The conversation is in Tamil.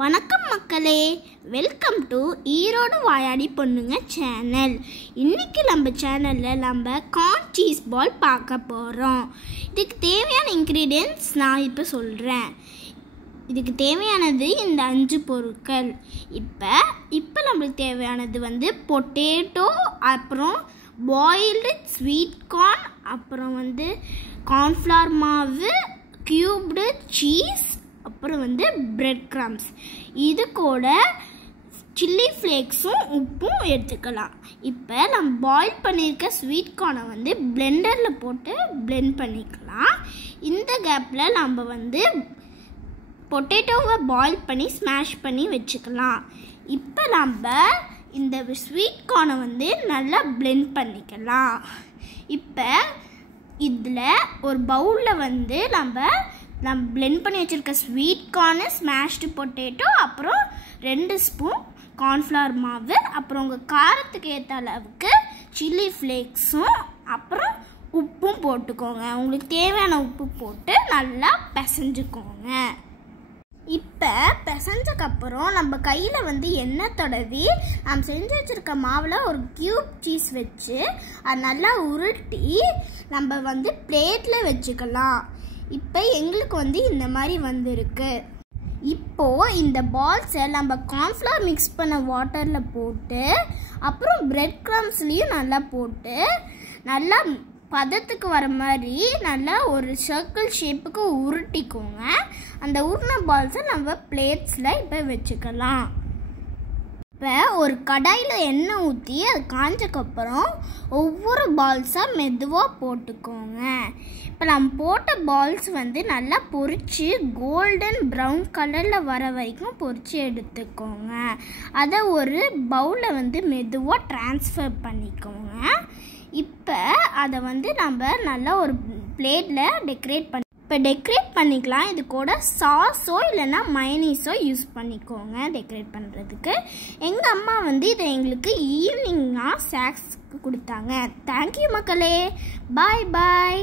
வணக்கம் மக்களே, வெல்கம் டு ஈரோடு வாயாடி பொண்ணுங்க சேனல். இன்றைக்கி நம்ம சேனலில் நம்ம கார்ன் சீஸ் பால் பார்க்க போகிறோம். இதுக்கு தேவையான இன்க்ரீடியன்ட்ஸ் நான் இப்போ சொல்கிறேன். இதுக்கு தேவையானது இந்த 5 பொருட்கள். இப்போ நம்மளுக்கு தேவையானது பொட்டேட்டோ, அப்புறம் பாயில்டு ஸ்வீட் கார்ன், அப்புறம் கார்ன்ஃப்ளவர் மாவு, க்யூப்டு சீஸ், அப்புறம் பிரெட் க்ரம்ஸ். இது கூட சில்லி ஃப்ளேக்ஸும் உப்பும் எடுத்துக்கலாம். இப்போ நம்ம பாயில் பண்ணியிருக்க ஸ்வீட் கார்னை பிளெண்டரில் போட்டு பிளெண்ட் பண்ணிக்கலாம். இந்த கேப்பில் நம்ம பொட்டேட்டோவை பாயில் பண்ணி ஸ்மாஷ் பண்ணி வச்சுக்கலாம். இப்போ நம்ம இந்த ஸ்வீட் கார்னை நல்லா பிளெண்ட் பண்ணிக்கலாம். இப்போ இதில் ஒரு பவுலில் நம்ம பிளெண்ட் பண்ணி வச்சுருக்க ஸ்வீட் கார்னு, ஸ்மாஷ்டு பொட்டேட்டோ, அப்புறம் 2 ஸ்பூன் கார்ன்ஃப்ளவர் மாவு, அப்புறம் உங்கள் காரத்துக்கு ஏற்ற அளவுக்கு சில்லி ஃப்ளேக்ஸும், அப்புறம் உப்பும் போட்டுக்கோங்க. உங்களுக்கு தேவையான உப்பு போட்டு நல்லா பிசைஞ்சுக்கோங்க. இப்போ பிசைஞ்சக்கப்புறம் நம்ம கையில் எண்ணெய் தடவி நம்ம செஞ்சு வச்சுருக்க மாவில் ஒரு க்யூப் சீஸ் வச்சு அது நல்லா உருட்டி நம்ம பிளேட்டில் வச்சுக்கலாம். இப்போ எங்களுக்கு இந்த மாதிரி வந்திருக்கு. இப்போது இந்த பால்ஸை நம்ம கார்ன்ஃப்ளவர் மிக்ஸ் பண்ண வாட்டரில் போட்டு, அப்புறம் பிரெட் க்ரம்ஸ்லேயும் நல்லா போட்டு, நல்லா பதத்துக்கு வர மாதிரி நல்லா ஒரு சர்க்கிள் ஷேப்புக்கு உருட்டிக்கோங்க. அந்த உருட்டின பால்ஸை நம்ம பிளேட்ஸில் இப்போ வச்சுக்கலாம். இப்போ ஒரு கடாயில் எண்ணெய் ஊற்றி அது காஞ்சக்கப்புறம் ஒவ்வொரு பால்ஸாக மெதுவாக போட்டுக்கோங்க. இப்போ நம்ம போட்ட பால்ஸ் நல்லா பொரித்து கோல்டன் ப்ரௌன் கலரில் வர வரைக்கும் பொரித்து எடுத்துக்கோங்க. அதை ஒரு பவுலில் மெதுவாக ட்ரான்ஸ்ஃபர் பண்ணிக்கோங்க. இப்போ அதை நம்ம நல்லா ஒரு பிளேட்டில் டெக்கரேட் பண்ணிக்கலாம். இது கூட சாஸோ இல்லைன்னா மயனீஸோ யூஸ் பண்ணிக்கோங்க டெக்கரேட் பண்ணுறதுக்கு. எங்கள் அம்மா இதை எங்களுக்கு ஈவினிங்காக ஸ்நாக்ஸ்க்கு கொடுத்தாங்க. தேங்க்யூ மக்களே, பாய் பாய்.